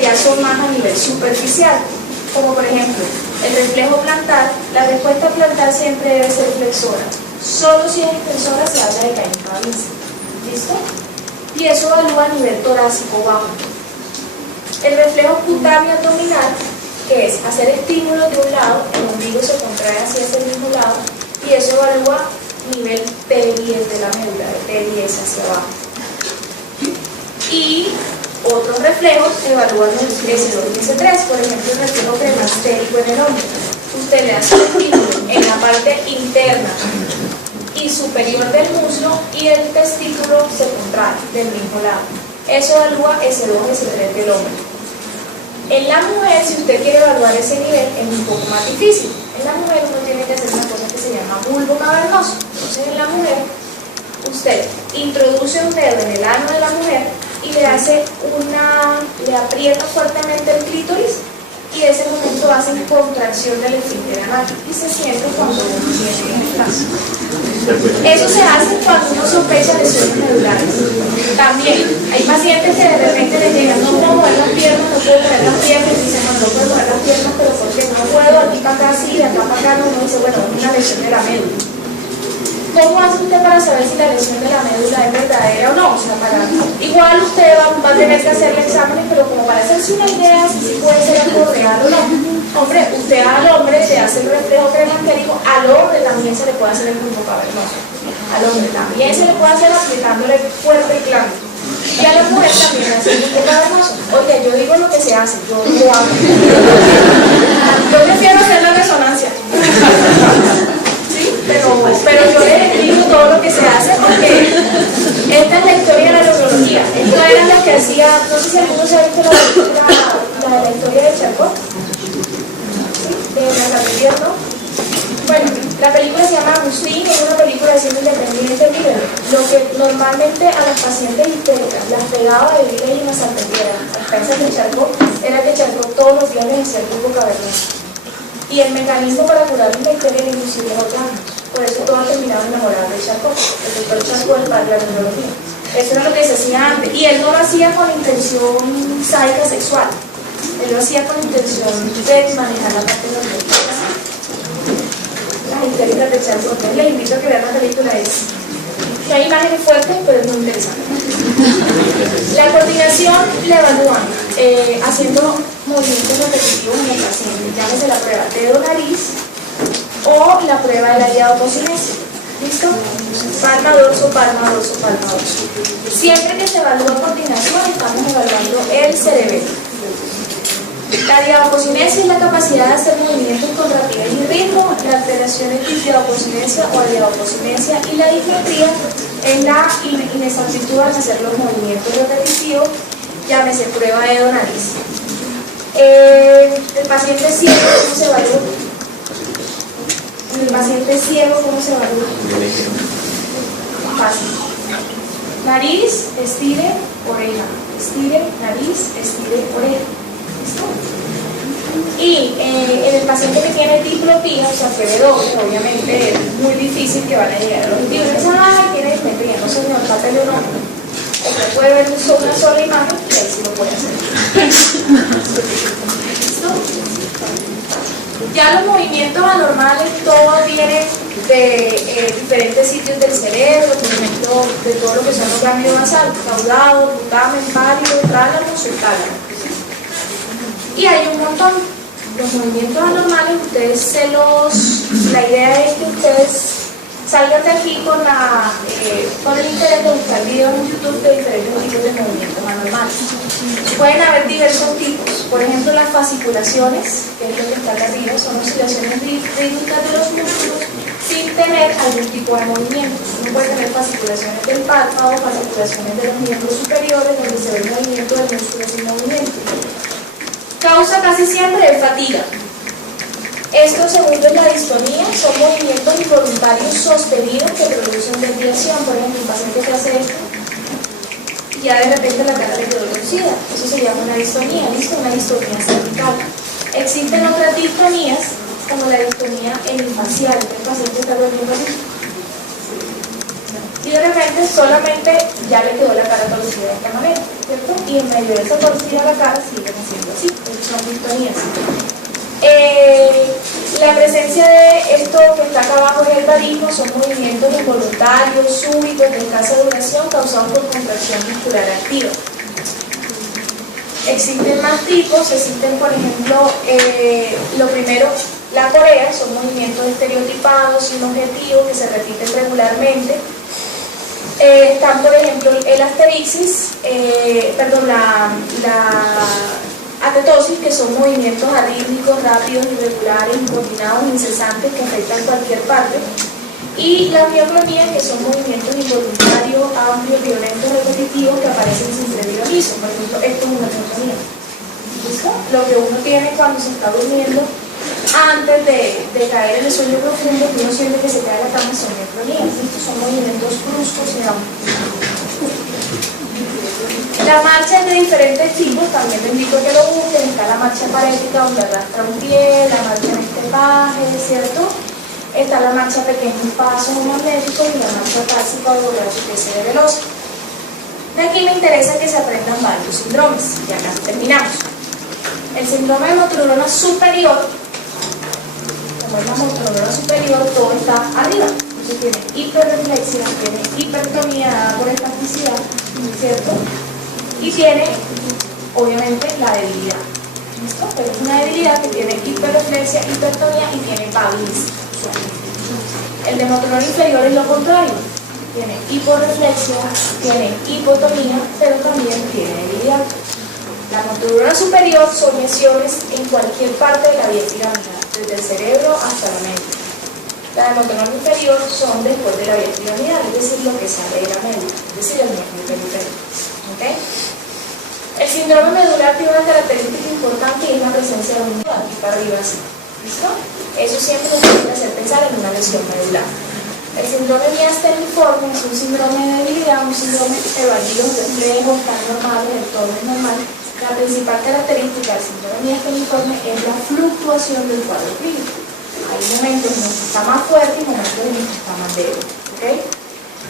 que ya son más a nivel superficial, como por ejemplo el reflejo plantar. La respuesta plantar siempre debe ser flexora. Solo si es extensora se habla de caída vista. ¿Listo? Y eso evalúa a nivel torácico bajo. El reflejo cutáneo abdominal, que es hacer estímulos de un lado, el ombligo se contrae hacia ese mismo lado, y eso evalúa nivel P10 de la médula, de P10 hacia abajo. Y otros reflejos evalúan el S2 y S3, por ejemplo, el reflejo cremastérico en el hombre. Usted le hace un estímulo en la parte interna y superior del muslo y el testículo se contrae del mismo lado. Eso evalúa S2 y S3 del hombre. En la mujer, si usted quiere evaluar ese nivel, es un poco más difícil. En la mujer uno tiene que hacer una cosa que se llama bulbo cavernoso. Entonces en la mujer, usted introduce un dedo en el ano de la mujer y le aprieta fuertemente el clítoris, y en ese momento hace contracción del esfínter anal y se siente cuando uno tiene el caso. Eso se hace cuando uno sospecha lesiones medulares. También hay pacientes que de repente le llegan, no puedo mover las piernas, no puedo mover las piernas, y dicen, bueno, no puedo mover las piernas, pero ¿por qué no puedo? Aquí para acá sí, de acá para acá no. Uno dice, bueno, es una lesión de la médula. ¿Cómo hace usted para saber si la lesión de la médula es verdadera o no? O sea, igual usted va a tener que hacerle exámenes, pero como para hacerse una idea si puede ser algo real o no. Hombre, usted al hombre le hace el reflejo cremastérico, al hombre también se le puede hacer el bulbo cavernoso. Al hombre también se le puede hacer aplicándole fuerte y claro. Y a la mujer también le hace el bulbo cavernoso. Oye, yo digo lo que se hace, yo lo hago. Yo prefiero hacer la resonancia. Pero yo les digo todo lo que se hace, porque esta es la historia de la neurología. Esto era lo que hacía, no sé si alguno se ha visto la historia de Charcot, de Natalie Pierno. Bueno, la película se llama Agustín, es una película de cine independiente. Miren, lo que normalmente a las pacientes histéricas las pegaba de vida y una salpetera a expensas de Charcot, era que Charcot todos los días les hacía el bulbo cavernoso. Y el mecanismo para curar la histeria inclusive es otra. Por eso todos terminaron enamorados de Charcot, el doctor Charcot, el padre de la neurología. Eso era lo que se hacía antes. Y él no lo hacía con intención sádica sexual. Él lo hacía con intención de manejar la parte neurológica. Las histéricas de Charcot. Les invito a que vean la película. No hay imágenes fuertes, pero es muy interesante. La coordinación la evalúan haciendo movimientos repetitivos en el paciente. Llámese la prueba dedo-nariz o la prueba de la diadococinese. ¿Listo? Palma, dorso, palma, dorso, palma, dorso. Siempre que se evalúa coordinación, estamos evaluando el cerebelo. La diadococinese es la capacidad de hacer movimientos con rapidez y ritmo. La alteración es diadococinesia o diadococinesia, y la dismetría es la inexactitud al hacer los movimientos repetitivos. Llámese prueba de dedo-nariz. El paciente ciego, ¿cómo se evalúa? El paciente ciego, ¿cómo se evalúa? Fácil. Nariz, estire, oreja. Estire, nariz, estire, oreja. ¿Listo? Y en el paciente que tiene diplopía, o sea, que ve doble, obviamente es muy difícil que van a llegar a los objetivos. Dicen, tiene dismetría, no señor, tápele un ojo. Usted puede ver una sola imagen y ahí sí lo puede hacer. ¿Listo? Ya los movimientos anormales, todo viene de diferentes sitios del cerebro, por ejemplo, de todo lo que son los ganglios basales, caudado, putamen, pálido, tálamo, subtálamo. Y hay un montón. Los movimientos anormales, la idea es que ustedes salgan de aquí con el interés de buscar videos en YouTube de diferentes tipos de movimientos anormales. Pueden haber diversos tipos. Por ejemplo, las fasciculaciones, que es lo que está acá arriba, son oscilaciones rítmicas de los músculos sin tener algún tipo de movimiento. Uno puede tener fasciculaciones del párpado, fasciculaciones de los miembros superiores, donde se ve el movimiento del músculo sin movimiento. Causa casi siempre de fatiga. Esto, segundo es la distonía, son movimientos involuntarios sostenidos que producen desviación. Por ejemplo, un paciente que hace esto, ya de repente la cara le quedó torcida. Eso se llama una distonía, ¿listo? Una distonía cervical. Existen otras distonías, como la distonía hemifacial. El paciente está durmiendo así. Y de repente solamente ya le quedó la cara torcida de esta manera, ¿cierto? Y en medio de esa torcida la cara sigue así. decirlo así, esas son distonías. La presencia de esto que está acá abajo es el varismo, son movimientos involuntarios, súbitos, de escasa duración, causados por contracción muscular activa. Existen más tipos, existen por ejemplo, lo primero, la corea, son movimientos estereotipados, sin objetivo, que se repiten regularmente. Están por ejemplo el asterixis, la atetosis, que son movimientos arrítmicos, rápidos, irregulares, incoordinados, incesantes, que afectan cualquier parte. Y las mioclonías, que son movimientos involuntarios, amplios, violentos, repetitivos, que aparecen sin previo aviso. Por ejemplo, esto es una miotonía. ¿Listo? Lo que uno tiene cuando se está durmiendo, antes de caer en el sueño profundo, que uno siente que se cae en la cama, son mioclonías. Estos son movimientos bruscos y amplios. La marcha es de diferentes tipos, también te invito a que lo busquen. Está la marcha parética, donde arrastra un pie, la marcha en estepaje, ¿cierto? Está la marcha pequeños pasos magnéticos y la marcha táxica o de veloz. De aquí me interesa que se aprendan varios síndromes, y acá terminamos. El síndrome de motoneurona superior, como es la motoneurona superior, todo está arriba. Entonces tiene hiperreflexia, tiene hipertonía dada por espasticidad, ¿cierto? Y tiene, obviamente, la debilidad. ¿Listo? Pero es una debilidad que tiene hiperreflexia, hipertonía y tiene pálisis. El de motoneurona inferior es lo contrario. Tiene hiporreflexia, tiene hipotonía, pero también tiene debilidad. La motoneurona superior son lesiones en cualquier parte de la vía piramidal, desde el cerebro hasta la mente. La de motoneurona inferior son después de la vía piramidal, es decir, lo que sale de la médula, es decir, el núcleo periférico. ¿Okay? El síndrome medular tiene una característica importante y es la presencia de un aquí para arriba así. ¿Listo? Eso siempre nos tiene que hacer pensar en una lesión medular. El síndrome miasteniforme es un síndrome de debilidad, un síndrome evadido, reflejos tan normales, el tono es normal. La principal característica del síndrome miasteniforme es la fluctuación del cuadro clínico. Hay momentos en los que está más fuerte y momentos en los que está más débil. ¿Okay?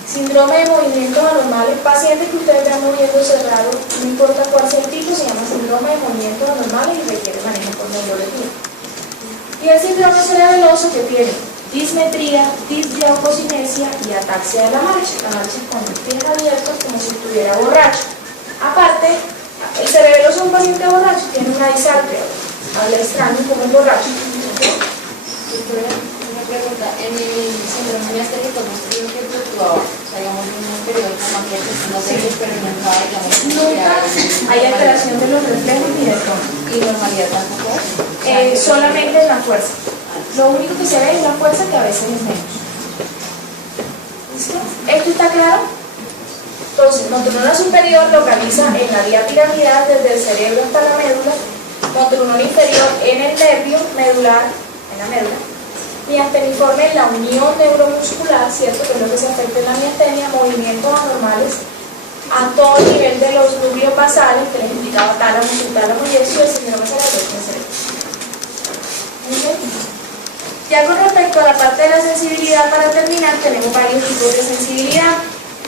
Síndrome de movimientos anormales, pacientes que ustedes vean moviéndose raro, no importa cuál sea el tipo, se llama síndrome de movimientos anormales y requiere manejo por neurología. Y el síndrome cerebeloso, que tiene dismetría, disdiaucosinesia y ataxia de la marcha. La marcha es con los pies abiertos como si estuviera borracho. Aparte, el cerebeloso es un paciente borracho, tiene una disartria, habla extraño como un borracho. Una pregunta, en el síndrome miasteniforme creo que fluctuaba, o sea, digamos, en un periodo como que no se experimentaba, digamos, nunca hay alteración de los reflejos ni del tono. y normalidad tampoco. Solamente en la fuerza. Lo único que se ve es la fuerza, que a veces es menos. ¿Listo? ¿Esto está claro? Entonces, motoneurona superior localiza en la vía piramidal desde el cerebro hasta la médula, motoneurona inferior en el nervio medular, en la médula, miasteniforme en la unión neuromuscular, ¿cierto? Que es lo que se afecta en la miastenia, movimientos anormales a todo nivel de los núcleos basales, que les indicaba tálamo, subtálamo y eso, el síndrome cerebral en el cerebro. ¿Okay? Ya con respecto a la parte de la sensibilidad, para terminar, tenemos varios tipos de sensibilidad.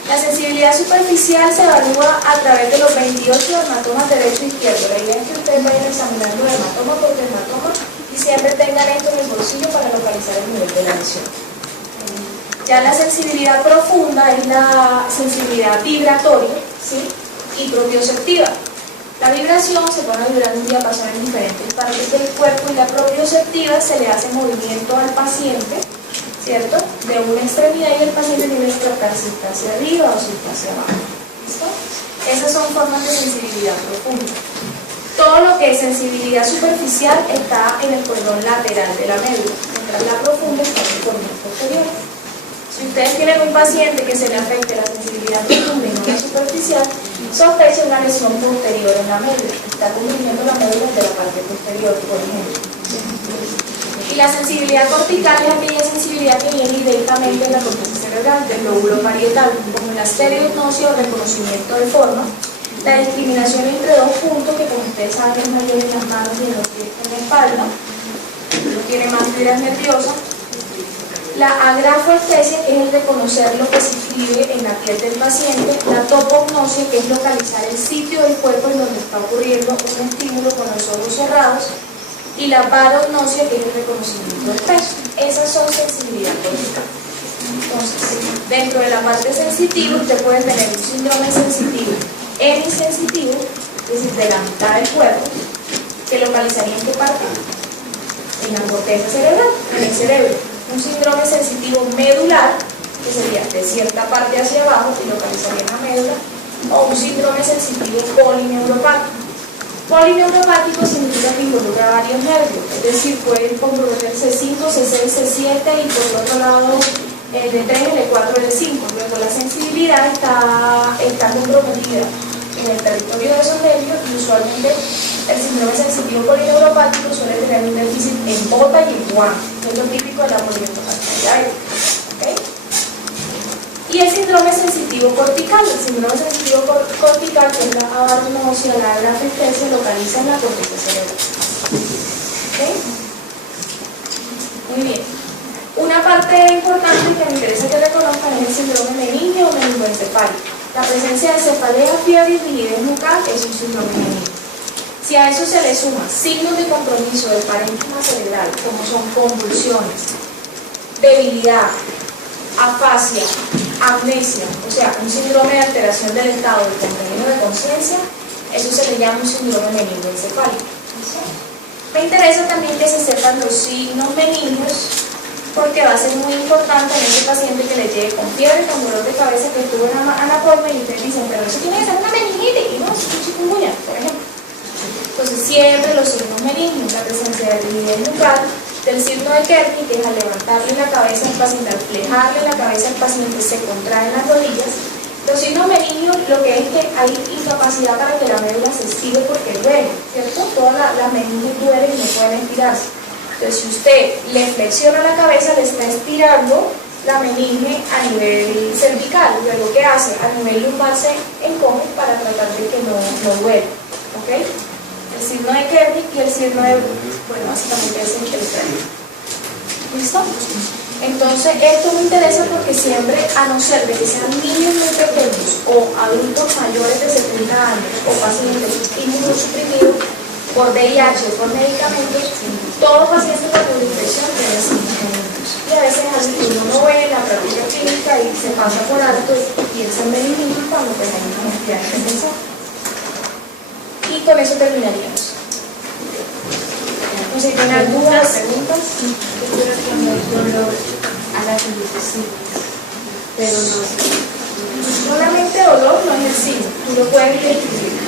La sensibilidad superficial se evalúa a través de los 28 dermatomas derecho e izquierdo. La idea es que ustedes vayan examinando dermatoma por dermatoma y siempre tengan esto en el bolsillo para localizar el nivel de la lesión. Ya la sensibilidad profunda es la sensibilidad vibratoria, ¿sí? Y propioceptiva. La vibración se pone a vibrar en un diapasón en diferentes partes del cuerpo y la propioceptiva se le hace movimiento al paciente, ¿cierto? De una extremidad y el paciente tiene que tratar si está hacia arriba o si está hacia abajo. ¿Listo? Esas son formas de sensibilidad profunda. Todo lo que es sensibilidad superficial está en el cordón lateral de la médula, mientras la profunda está en el cordón posterior. Si ustedes tienen un paciente que se le afecte la sensibilidad profunda y no la superficial, sospecha una lesión posterior en la médula. Está cubriendo la médula de la parte posterior, por ejemplo. Y la sensibilidad cortical es aquella sensibilidad que viene directamente de la corteza cerebral, del lóbulo parietal, como la estereognosia o reconocimiento de forma, la discriminación entre dos puntos, que como ustedes saben es mayor en las manos y en los pies que en la espalda, uno tiene más fibras nerviosas, La agrafoctesia, que es el reconocer lo que se escribe en la piel del paciente, la topognosia, que es localizar el sitio del cuerpo en donde está ocurriendo un estímulo con los ojos cerrados, y la parognosia, que es el reconocimiento del peso. Esas son sensibilidad cortical. Entonces, dentro de la parte sensitiva, usted puede tener un síndrome sensitivo hemisensitivo, es decir, de la mitad del cuerpo, que localizaría en qué parte? En la corteza cerebral, en el cerebro. Un síndrome sensitivo medular, que sería de cierta parte hacia abajo y localizaría en la médula, o un síndrome sensitivo polineuropático. Polineuropático significa que involucra varios nervios, es decir, pueden comprometerse C5, C6, C7 y por otro lado L3, L4, L5. Luego la sensibilidad está comprometida en el territorio de esos nervios y usualmente el síndrome sensitivo polineuropático suele tener un déficit en bota y en guano, que es lo típico de la polineuropatía. ¿Okay? Y el síndrome sensitivo cortical. El síndrome sensitivo cortical, que es la abarnosia, la agrafoctesia, localiza en la corteza cerebral. ¿Okay? Muy bien. Una parte importante que me interesa que reconozcan es el síndrome meningio o meningoencefálico. La presencia de cefalea, fiebre y rigidez nucal es un síndrome meningio. Si a eso se le suma signos de compromiso del parénquima cerebral, como son convulsiones, debilidad, afasia, amnesia, o sea, un síndrome de alteración del estado del contenido de conciencia, eso se le llama un síndrome meningoencefálico. Me interesa también que se sepan los signos meningios, porque va a ser muy importante en ese paciente que le llegue con fiebre, con dolor de cabeza, que estuvo en anacolme y ustedes dicen, pero eso tiene que ser una meningitis, y no, es un chikungunya, por ejemplo. Entonces, siempre los signos meningios, la presencia de rigidez nucal, del signo de Kerner, que es al levantarle la cabeza al paciente, al flejarle la cabeza al paciente, se contraen las rodillas. Los signos meningios, lo que es que hay incapacidad para que la médula se estire porque duele, ¿cierto? Todas las meninges duelen y no pueden estirarse. Entonces, si usted le flexiona la cabeza, le está estirando la meninge a nivel cervical. Luego, ¿qué hace? A nivel lumbar se encoge para tratar de que no duele. ¿Ok? El signo de Kerner y el signo de... Bueno, básicamente es el Kerner. ¿Listo? Entonces, esto me interesa porque siempre, a no ser de que sean niños muy pequeños o adultos mayores de 70 años o pacientes inmunosuprimidos por VIH o por medicamentos, todo paciente con neuroinfección tiene signos meningos. Y a veces así uno no ve la práctica clínica y se pasa por alto y piensa en meningitis cuando pues hay una entidad de pensar. Y con eso terminaríamos. No sé, ¿tienen algunas preguntas? Yo creo que no hay dolor a las insuficientes, pero no sé. Solamente dolor no es el signo, tú lo puedes describir.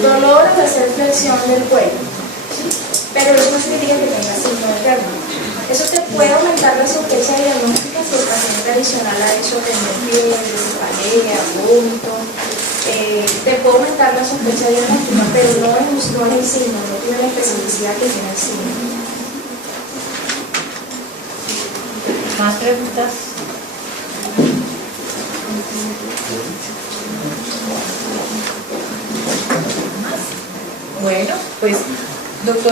Dolor al hacer flexión del cuello, ¿sí? Pero eso no significa que tenga signo de Kerner. Eso te puede aumentar la sospecha diagnóstica si el paciente adicional a eso tener fiebre, cefalea, vómito. Te puede aumentar la sospecha diagnóstica, pero no es el signo, no tiene la especificidad que tiene el signo. ¿Más preguntas? Bueno, pues, doctor.